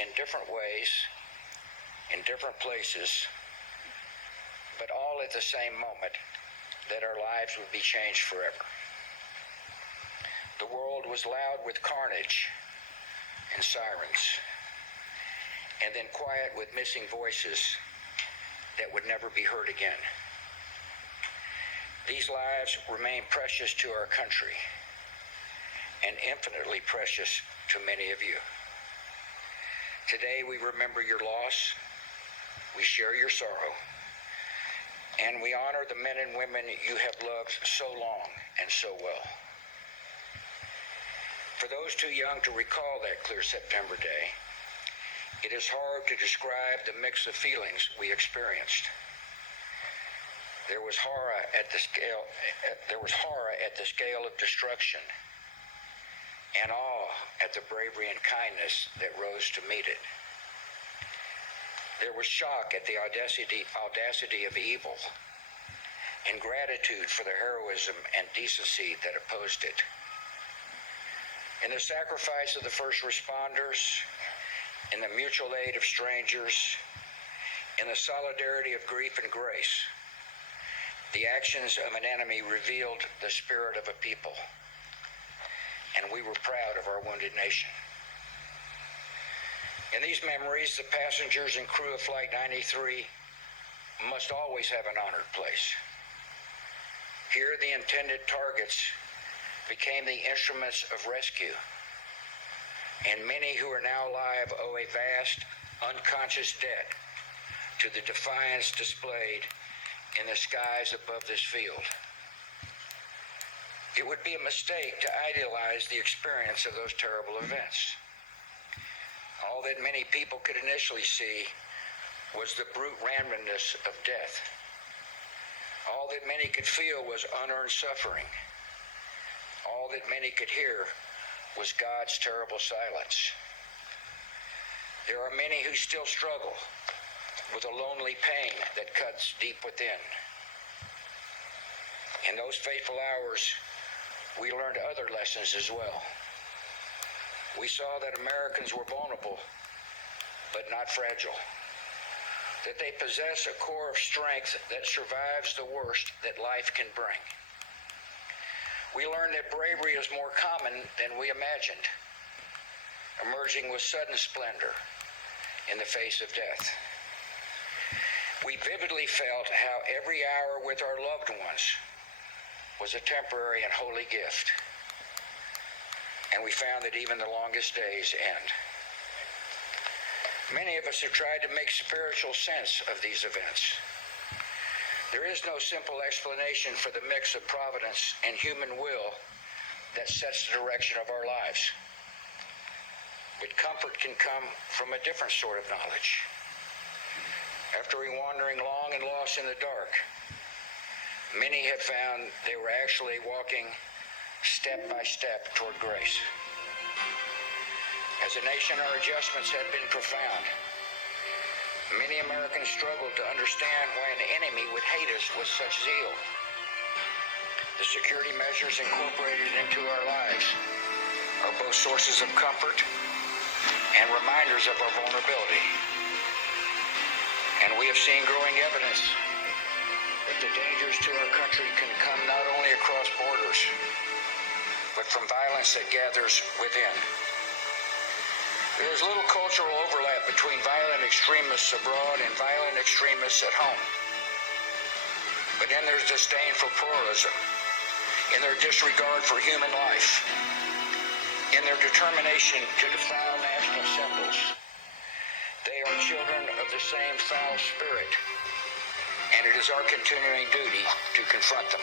in different ways, in different places, but all at the same moment, that our lives would be changed forever. The world was loud with carnage and sirens, and then quiet with missing voices that would never be heard again. These lives remain precious to our country and infinitely precious to many of you. Today we remember your loss, we share your sorrow, and we honor the men and women you have loved so long and so well. For those too young to recall that clear September day, it is hard to describe the mix of feelings we experienced. There was horror at the scale of destruction, and awe at the bravery and kindness that rose to meet it. There was shock at the audacity of evil, and gratitude for the heroism and decency that opposed it. In the sacrifice of the first responders, in the mutual aid of strangers, in the solidarity of grief and grace, the actions of an enemy revealed the spirit of a people, and we were proud of our wounded nation. In these memories, the passengers and crew of Flight 93 must always have an honored place. Here, the intended targets became the instruments of rescue, and many who are now alive owe a vast, unconscious debt to the defiance displayed in the skies above this field. It would be a mistake to idealize the experience of those terrible events. All that many people could initially see was the brute randomness of death. All that many could feel was unearned suffering. All that many could hear was God's terrible silence. There are many who still struggle with a lonely pain that cuts deep within. In those fateful hours, we learned other lessons as well. We saw that Americans were vulnerable, but not fragile. That they possess a core of strength that survives the worst that life can bring. We learned that bravery is more common than we imagined, emerging with sudden splendor in the face of death. We vividly felt how every hour with our loved ones was a temporary and holy gift. And we found that even the longest days end. Many of us have tried to make spiritual sense of these events. There is no simple explanation for the mix of providence and human will that sets the direction of our lives. But comfort can come from a different sort of knowledge. After wandering long and lost in the dark, many have found they were actually walking step by step toward grace. As a nation, our adjustments have been profound. Many Americans struggled to understand why an enemy would hate us with such zeal. The security measures incorporated into our lives are both sources of comfort and reminders of our vulnerability. And we have seen growing evidence that the dangers to our country can come not only across borders, but from violence that gathers within. There is little cultural overlap between violent extremists abroad and violent extremists at home. But then there's disdain for pluralism, in their disregard for human life, in their determination to defile national symbols. They are children of the same foul spirit, and it is our continuing duty to confront them.